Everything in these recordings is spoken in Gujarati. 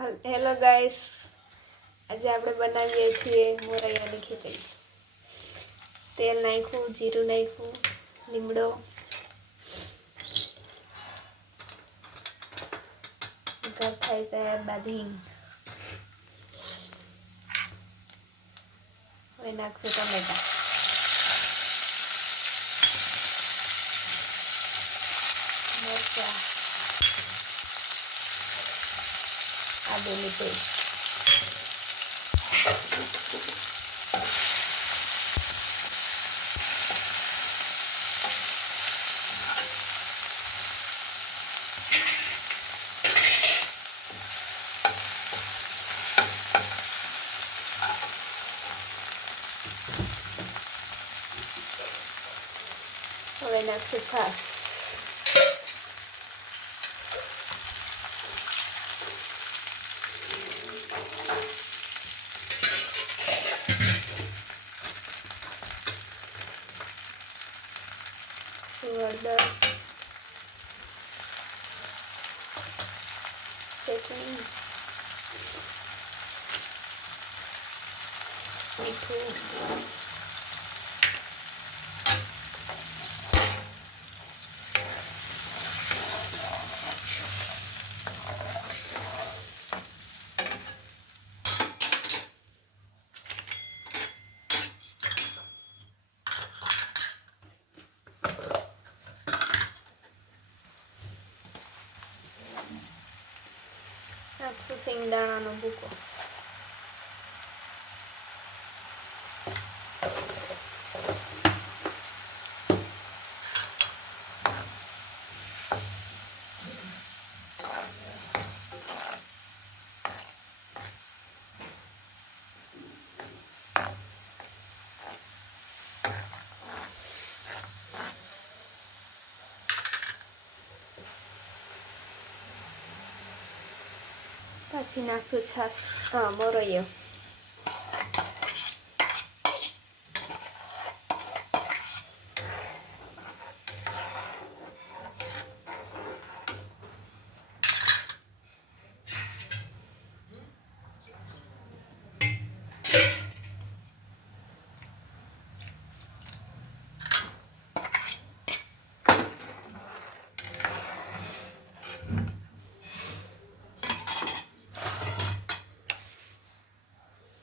હેલો ગાઈસ, આજે આપણે બનાવીએ છીએ મોરૈયાની ખીચડી. તેલ નાખ્યું, જીરું નાખ્યું, લીમડો, ઘર થાય ત્યારબાદ હિંગ. હવે નાખશું ટમેટા, મરચાં, આદુની પેસ્ટ, હવે નાખશું છાશ, હળદર, ચટણી, મીઠું, નાખશું સિંગદાણાનો ભૂકો, પછી નાખશું છાશ, મોરૈયો,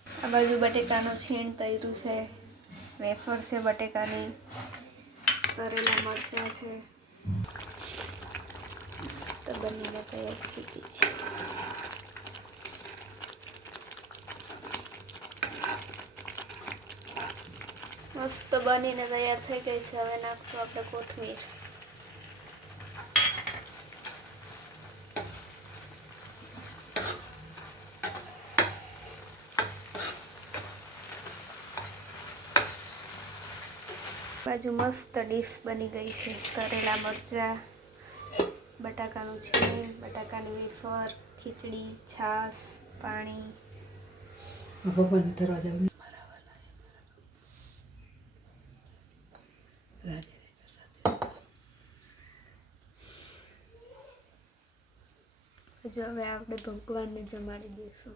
આ બાજુ બટેકાનું છીણ તળ્યું છે, વેફર છે બટેકાની, તરેલા મરચાં છે, તો બનીને તૈયાર થઈ ગઈ છે. મસ્ત બનીને તૈયાર થઈ ગઈ છે. હવે નાખશું આપણે કોથમીર. બાજુ મસ્ત ડીશ બની ગઈ છે. તરેલા મરચાં, બટાકાનું છીણ, બટાકાની વેફર, ખીચડી, છાશ, પાણી. ભગવાનને ધરવા જવું જો હવે આપણે ભગવાનને જમાડી દઈશું.